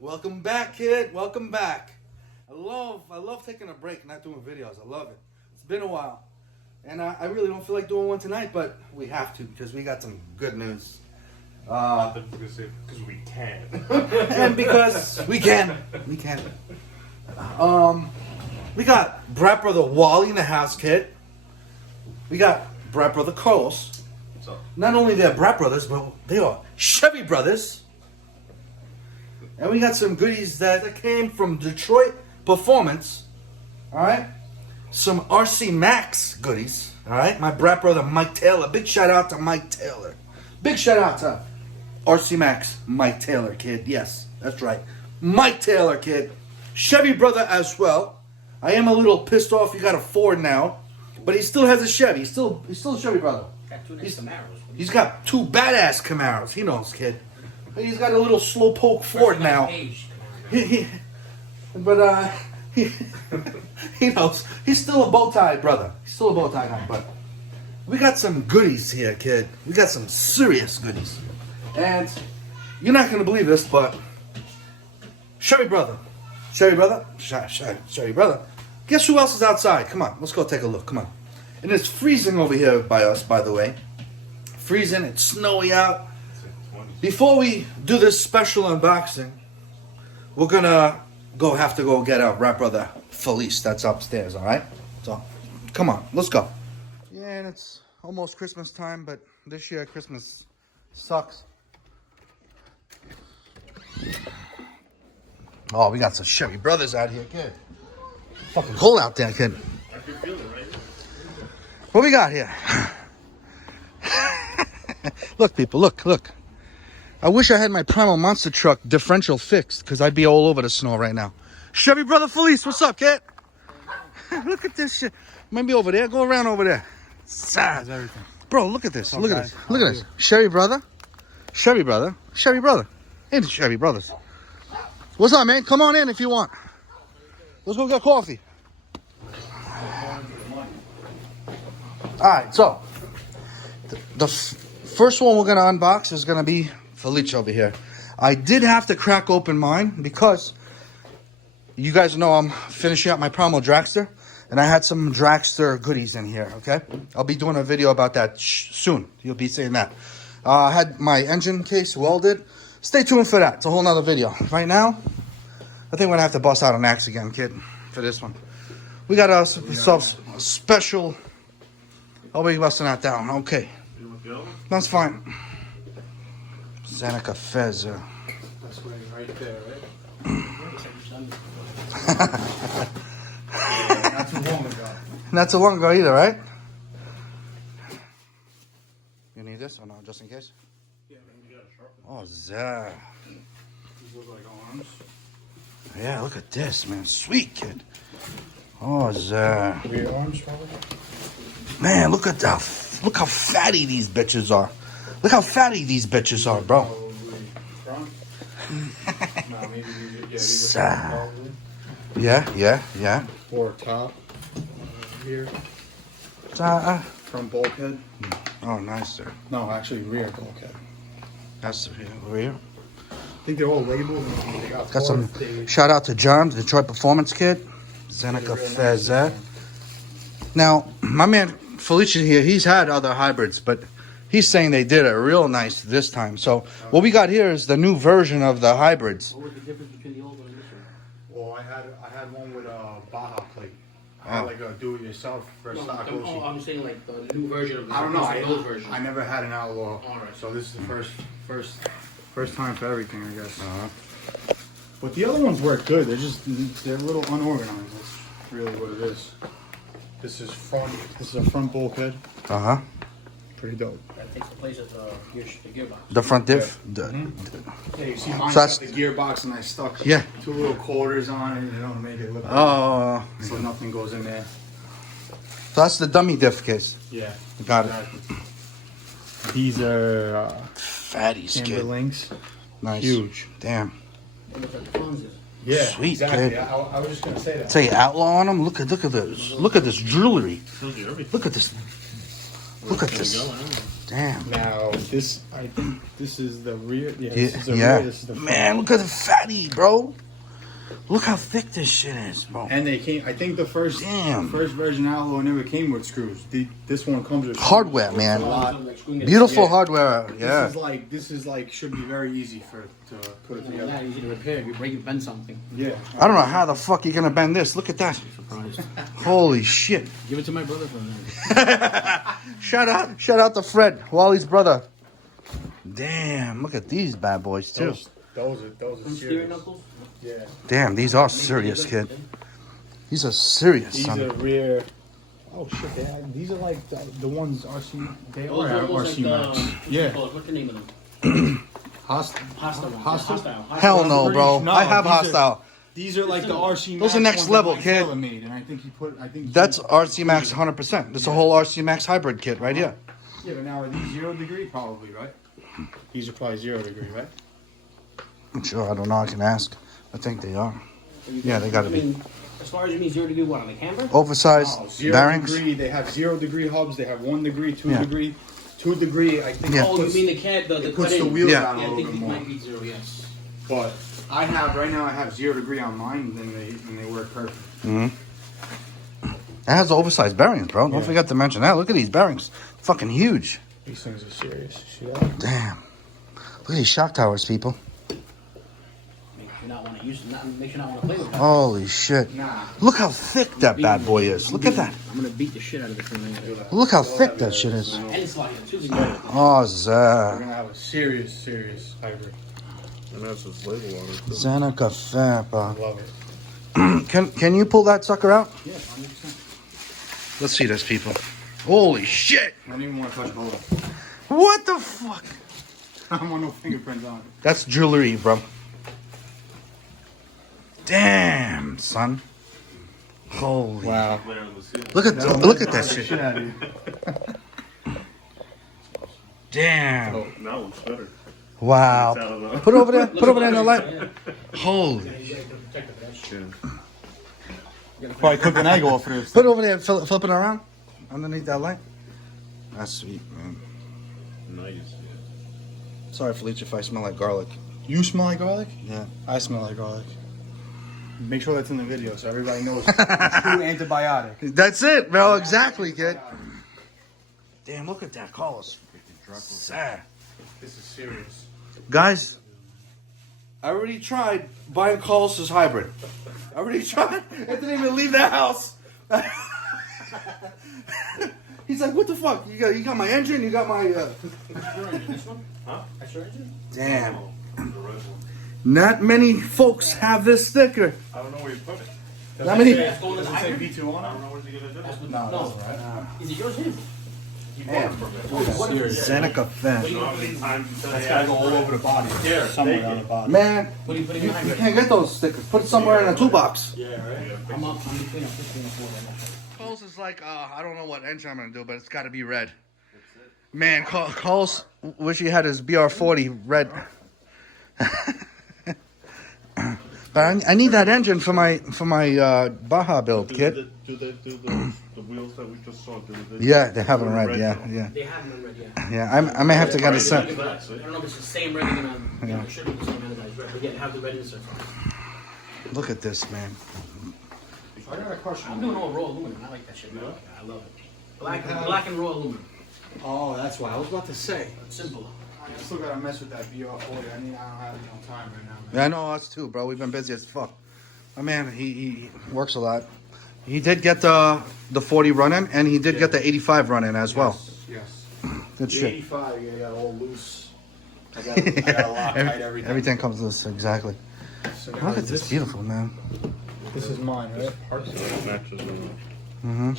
Welcome back, kid. Welcome back. I love taking a break, not doing videos. I love it. It's been a while. And I really don't feel like doing one tonight, but we have to because we got some good news. Because we can. And because we can. We can. We got Brapp Brother Wally in the house, kid. We got Brapp Brother Carlos. What's up? Not only they're Brapp Brothers, but they are Chevy Brothers. And we got some goodies that came from Detroit Performance. Alright? Some RC Max goodies. Alright? My Brapp brother Mike Taylor. Big shout out to Mike Taylor. Big shout out to RC Max Mike Taylor, kid. Yes, that's right. Mike Taylor, kid. Chevy brother as well. I am a little pissed off he got a Ford now. But he still has a Chevy. He's still a Chevy brother. Got two nice Camaros. He's got two badass Camaros. He knows, kid. He's got a little slowpoke Ford now. He knows. He's still a bow tie brother. He's still a bow tie guy. But we got some goodies here, kid. We got some serious goodies. And you're not going to believe this, but Chevy brother. Chevy brother. Guess who else is outside? Come on. Let's go take a look. Come on. And it's freezing over here by us, by the way. Freezing. It's snowy out. Before we do this special unboxing, we're gonna have to go get our Brapp brother Felice that's upstairs, alright? So, come on, let's go. Yeah, and it's almost Christmas time, but this year Christmas sucks. Oh, we got some Chevy Brothers out here, kid. Fucking cold out there, kid. I can feel it, right? What we got here? Look, people, look. I wish I had my Primal Monster Truck differential fixed, because I'd be all over the snow right now. Chevy brother Felice, what's up, kid? Look at this shit. Might be over there. Go around over there. How's everything? Bro, look at this. Up, Look at guys? this. Look at this. Chevy brother. Chevy brother. Hey, Chevy Brothers. What's up, man? Come on in if you want. Let's go get coffee. Alright, so the first one we're going to unbox is going to be Felice over here. I did have to crack open mine because you guys know I'm finishing up my Primal Dragster, and I had some Dragster goodies in here, okay? I'll be doing a video about that soon. You'll be seeing that. I had my engine case welded. Stay tuned for that. It's a whole nother video. Right now, I think we're going to have to bust out an axe again, kid, for this one. We got ourselves a special... Oh, we're busting that down. Okay. That's fine. Seneca Fez. That's right there, right? Not too long ago. Not too long ago either, right? You need this or no, just in case? Yeah, you got a sharp Oh, Zah. These look like arms. Yeah, look at this, man. Sweet, kid. Oh, Zah. Rear arms, probably. Man, look at that. Look how fatty these bitches are. Look how fatty these bitches are, bro. Front. No, maybe these Zah. are probably. Yeah. Or top. Here. Zah. Front bulkhead. Oh, nice, sir. No, actually rear bulkhead. That's the rear. I think they're all labeled. They Got some shout out to John, the Detroit Performance kid. Seneca Fez. Now, my man Felice here, he's had other hybrids, but he's saying they did it real nice this time. So what we got here is the new version of the hybrids. What was the difference between the old one and this one? Well, I had one with a Baja plate. I had like a do-it-yourself for stock Oshie. I'm saying like the new version of the I don't know. the old version. I never had an Outlaw, Alright. so this is the first time for everything, I guess. Uh-huh. But the other ones work good. They're a little unorganized. That's really what it is. This is a front bulkhead. Uh-huh. Pretty dope. That takes the place of the gearbox. The front diff. Yeah, you see mine So got that's- the gearbox and I stuck Yeah. 2 little quarters on it, to make it look Oh. so nothing goes in there. So that's the dummy diff case. Yeah. Got it. Exactly. These are Fatties, Amber kid. Links. Nice. Huge. Damn. It looks like the Fonz's. Yeah, Sweet, exactly. kid. I was just gonna say that. Say Outlaw on them. Look at this. Look at this jewelry. Look at this. Look at this. Damn. Now this, I think this is the rear. Yeah, Yeah. this is the rear. This is the front. Man, look at the fatty, bro. Look how thick this shit is, bro. And they came. I think the first version Outlaw never came with screws. This one comes with Hardware, screws. man. It's a lot. Beautiful Yeah. hardware. Yeah. This is like should be very easy to put it Not together. that easy to repair. If you break it, bend something. Yeah. I don't know how the fuck you're gonna bend this. Look at that. Surprised. Holy shit. Give it to my brother for a minute. Shout out to Fred, Wally's brother. Damn, look at these bad boys too. Those are Steering serious. knuckles? Yeah. Damn, these are serious, kid. These are serious, These son. are rear. Oh shit! These are like the ones RC. They Those are are those RC like Max. the, Yeah. what's the name of them? Hostile. Hostile. Hell no, bro. No, I have these are- hostile. These are like the RC Max. Those are next ones level, that Mike kid. Taylor made, and I think he put. That's RC Max 100%. That's a whole RC Max hybrid kit right here. Yeah, but now are these 0 degree? Probably, right? These are probably 0 degree, right? I'm sure. I don't know. I can ask. I think they are. Yeah, they gotta be. As far as you mean 0 degree, what, on the camber? Oversized Oh, 0 bearings. degree. They have 0 degree hubs. They have 1 degree, 2 Yeah. degree, 2 degree. I think. Yeah. Oh, you mean the cab, the It puts cut the in. wheels Yeah. down a Yeah, I little think bit it more. might be 0, yes. But I have right now. I have 0 degree on mine, and they work perfect. It has oversized bearings, bro. Don't Yeah. forget to mention that. Look at these bearings. Fucking huge. These things are serious. See that? Damn. Look at these shock towers, people. Make you not want to use it, make you not want to play with that. Holy shit. Nah. Look how thick that bad boy is. Look at that. I'm going to beat the shit out of this thing. Look how thick that shit is. And it's like, it's really Oh, We're Zah. gonna have a serious hybrid. And that's his label on it. too. Zana Cafe, pa. Love it. Can you pull that sucker out? Yeah, 100%. Let's see this, people. Holy shit. I don't even want to touch both. What the fuck? I don't want no fingerprints on it. That's jewelry, bro. Damn, son. Holy. Wow. Flare in the ceiling. Look at that shit. Shit out of you. Damn. Oh, now it's better. Wow. It's out of the- Put it over there. Put it over there in the light. Holy. Probably cooked an egg off of this. Put it over there. Flip it around. Underneath that light. That's sweet, man. Nice. Sorry, Felicia, if I smell like garlic. You smell like garlic? Yeah, I smell like garlic. Make sure that's in the video so everybody knows it's true antibiotic. That's it, bro. Exactly, kid. Damn, look at that. Carlos. Sad. This is serious. Guys, I already tried buying Carlos's hybrid. I already tried. I didn't even leave the house. He's like, what the fuck? You got my engine? You got my... This one? Huh? Extra engine? Damn. Oh, the red one. Not many folks have this sticker. I don't know where you put it. Not many... It's going to Does the it say hybrid? V2 on I it? don't know where's he gonna do it. No. Is it yours, him? He bought it from me. Seneca fan. You know how many times you said That's he gotta had go all over the body. Here, Somewhere take on it. the body. Man, What do you put in you the hybrid? can't get those stickers. Put it somewhere in a toolbox. Yeah, right. I'm between a 15 and 4 right now. Carlos is like, I don't know what engine I'm gonna do, but it's got to be red. Man, Carlos wish he had his BR40 red. But I need that engine for my Baja build, kid. Do they do the wheels that we just saw? Do they Yeah, they have it in red. red Yeah, though? yeah, They have them in red, yeah. yeah. I may have to get a Right, set. yeah. But I don't know if it's the same red they're gonna, it should be the same anodized red, but yeah, they have the red insert. Look at this, man. I got a question. I'm doing all raw aluminum, I like that shit, man. I love it. Black and raw aluminum. Oh, that's why I was about to say. It's simple. I still gotta mess with that BR40. I don't have it on time right now. Yeah, I know us too, bro. We've been busy as fuck. My man, he works a lot. He did get the 40 running, and he did get the 85 running as well. Yes. Good The shit. 85, yeah, got all loose. I got a lock tight everything. Everything comes loose, exactly. So now Look at is this, beautiful, man. This is mine, right? Matches with it. Mm-hmm.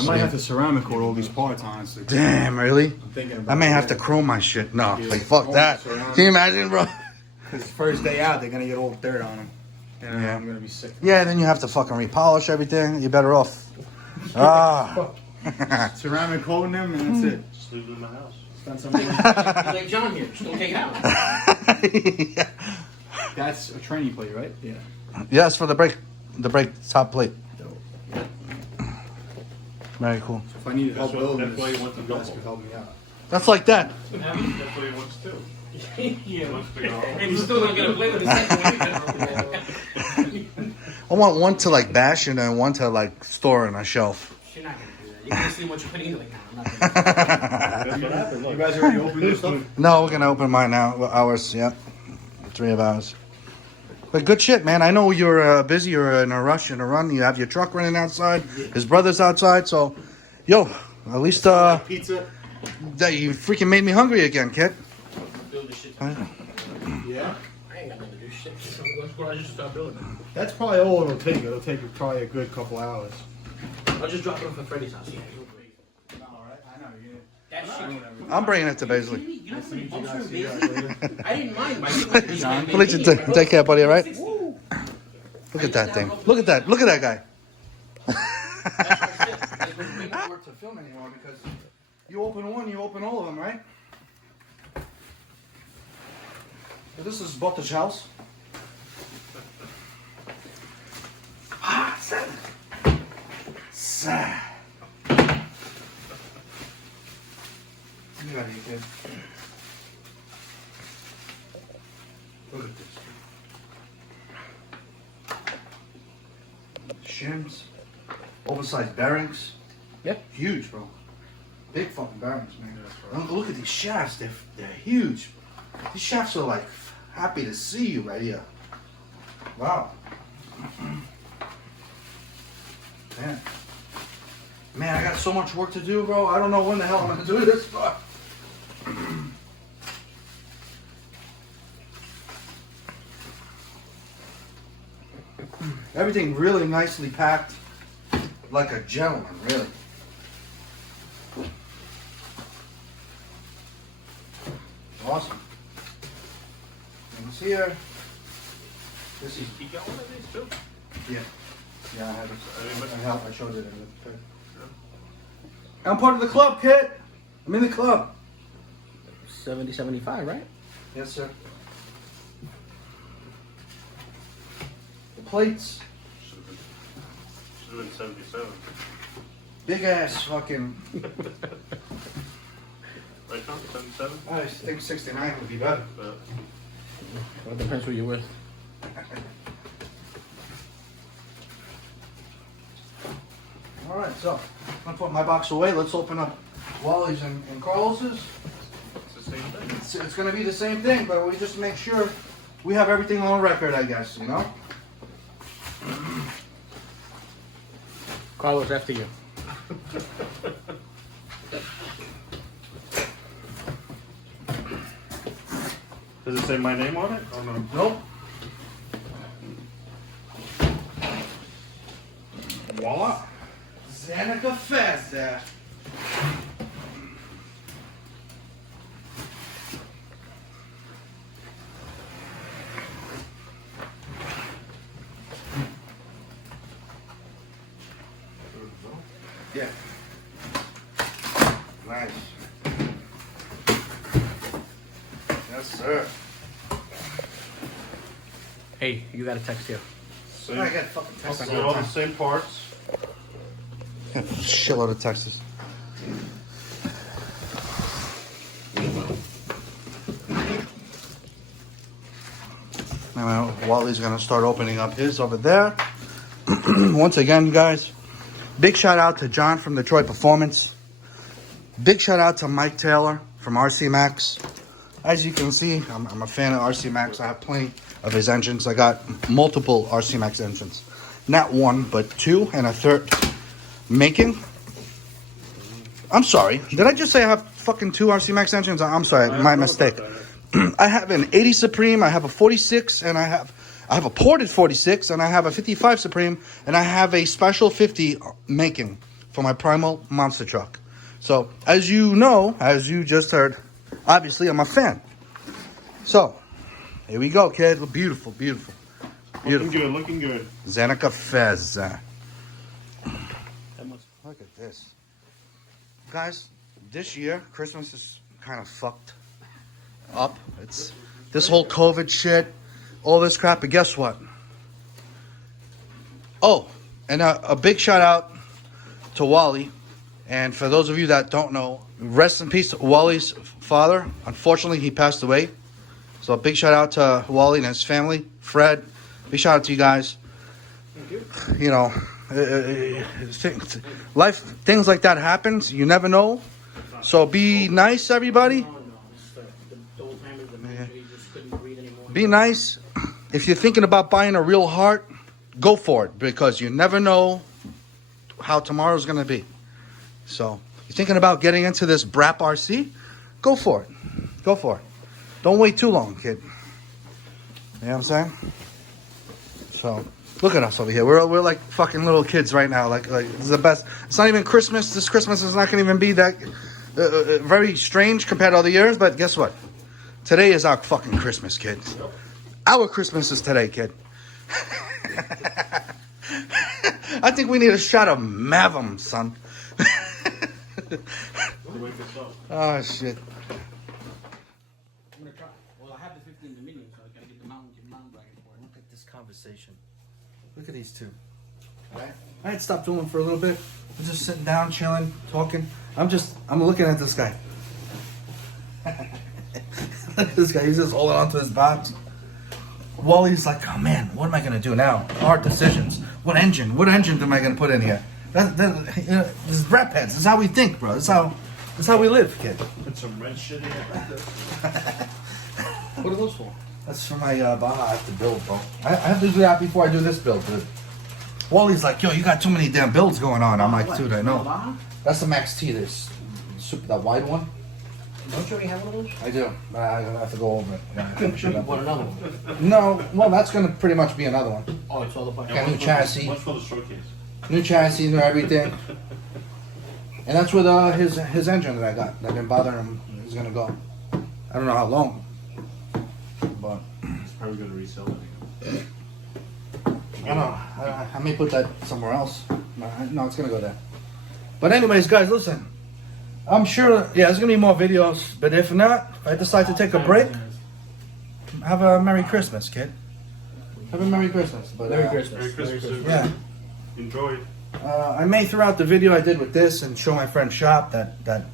I might have to ceramic coat all these parts, honestly. Damn, really? I'm thinking about I may have it. to chrome my shit. No, Yeah, like fuck chrome that. ceramic. Can you imagine, bro? Because first day out, they're gonna get all dirt on them. And Yeah. I'm gonna be sick. Yeah, then you have to fucking repolish everything. You're better off. Ah. Ceramic coating them, and that's it. Just leave it in the house. Spend some money. Like John here, just don't take it out. That's a training plate, right? Yeah. Yes, for the brake top plate. Very cool. If I needed help building that's why this, he wants to you go guys home. could help me out. That's like that. That's what he wants to. Yeah. Wants to go. And he's still not gonna play with the second one. I want one to like bash and then one to like store on a shelf. You're not gonna do that. You're gonna see what you're putting into like, nah, I'm not gonna That's what happened. You Look. guys already opened your stuff? No, we're gonna open mine now. Well, ours, yep. 3 of ours. But good shit, man. I know you're busy. You're in a rush and a run. You have your truck running outside. His brother's outside. So, yo, at least Pizza? that you freaking made me hungry again, kid. build this shit. Yeah? I ain't got nothing to do shit. So let's go. I just start building. That's probably all it'll take. It'll take probably a good couple hours. I'll just drop it off at Freddy's house. Yeah, you're great. Alright, I know. That shit. I'm bringing it to Baisley. You know how many bumps are in Baisley? I didn't mind. I'll let you take care, buddy, all right? Look at that thing. Look at that. Look at that guy. Not work to film anymore because you open one, you open all of them, right? This is Butter's house. Ah, sad. Sad. You got it, kid. Look at this. Shims. Oversized bearings. Yep. Huge, bro. Big fucking bearings, man. Look at these shafts. They're huge. These shafts are like happy to see you right here. Wow. Man. Man, I got so much work to do, bro. I don't know when the hell I'm gonna do this, but everything really nicely packed, like a gentleman, really. Awesome. Things here. This is You got one of these too? yeah. Yeah, I have it. I showed it. Okay. I'm part of the club, kid. I'm in the club. 70, 75, right? Yes, sir. The plates, Should have been 77. big ass fucking. Right, Tom? 77? I think 69 would be better. But Well, it depends who you're with. All right, so I'm gonna put my box away. Let's open up Wally's and Carlos's. it's the same thing. It's gonna be the same thing, but we just make sure we have everything on record, I guess. You know. Carlos, after you. Does it say my name on it? Oh no. Nope. Voila. Zanica Festa. Yeah. Nice. Yes, sir. Hey, you got a text here. Same, I got fucking Texas. They're all the same parts. Shitload of Texas. Now Wally's gonna start opening up his over there. Once again, guys, big shout out to John from Detroit Performance. Big shout out to Mike Taylor from RC Max. As you can see, I'm a fan of RC Max. I have plenty of his engines. I got multiple RC Max engines. Not one, but two and a third making. I'm sorry. Did I just say I have fucking two RC Max engines? I'm sorry. My mistake. I have an 80 Supreme, I have a 46, and I have a ported 46, and I have a 55 Supreme, and I have a special 50 making for my Primal monster truck. So, as you know, as you just heard, obviously I'm a fan. So, here we go, kid. Beautiful, beautiful. Looking good, looking good. Zanica Fez. Look at this. Guys, this year, Christmas is kind of fucked up. It's this whole COVID shit, all this crap, but guess what? Oh, and a big shout out to Wally And for those of you that don't know, rest in peace to Wally's father. Unfortunately, he passed away. So a big shout out to Wally and his family. Fred, big shout out to you guys. Thank you. You know, things like that happens. You never know. So be nice, everybody. No, it's the old timers, the man, he just couldn't breathe anymore. Be nice. If you're thinking about buying a real heart, go for it, because you never know how tomorrow's going to be. So, you're thinking about getting into this Brapp RC? Go for it. Go for it. Don't wait too long, kid. You know what I'm saying? So, look at us over here. We're like fucking little kids right now. Like this is the best. It's not even Christmas. This Christmas is not going to even be that very strange compared to other years. But guess what? Today is our fucking Christmas, kid. Our Christmas is today, kid. I think we need a shot of Mavum, son. Oh, shit. I'm gonna try. Well, I have the 15 Dominion, so I gotta get the mountain bracket for it. Look at this conversation. Look at these two. Alright? I had stopped doing for a little bit. We're just sitting down, chilling, talking. I'm looking at this guy. Look at this guy. He's just holding on to his box. Wally's like, oh man, what am I gonna do now? Hard decisions. What engine am I gonna put in here? This is Brapp heads. This is how we think, bro. This is how we live, kid. Put some red shit in it. What are those for? That's for my Baja. I have to build, bro. I have to do that before I do this build, dude. Wally's like, yo, you got too many damn builds going on. I'm like, dude, I know. That's the Max T. This that wide one. Don't you already have one of those? I do. But I have to go over it. Yeah, Want another one? no, well, that's gonna pretty much be another one. Oh, it's all the parts. Yeah, new chassis, What's for the showcase? new chassis, new everything. And that's with his engine that I got. That been bothering him. He's gonna go. I don't know how long, but It's probably gonna resell it. I don't know. I may put that somewhere else. No, it's gonna go there. But anyways, guys, listen. I'm sure, yeah, there's gonna be more videos. But if not, if I decide to take a break, have a Merry Christmas, kid. Have a Merry Christmas. But Merry Christmas. Merry Christmas. yeah. Enjoy. I may throw out the video I did with this and show my friend Shop that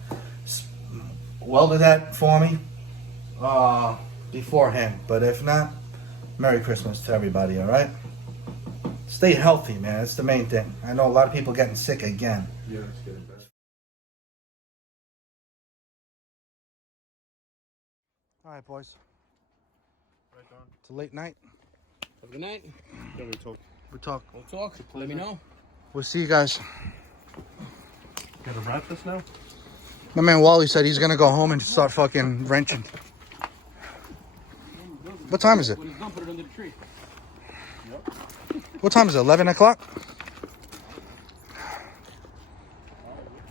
welded that for me beforehand. But if not, Merry Christmas to everybody, all right? Stay healthy, man. That's the main thing. I know a lot of people getting sick again. Yeah, it's getting better. All right, boys. Right, Don. It's a late night. Have a good night. Yeah, we talk. We talk. We'll talk. Let me know. We'll see you guys. Gotta wrap this now? My man Wally said he's gonna go home and start fucking wrenching. What time is it? When it's done, put it under the tree. What time is it? 11 o'clock?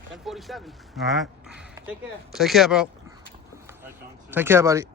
10:47. All right. Take care. Take care, bro. Right, Don. Take care, buddy.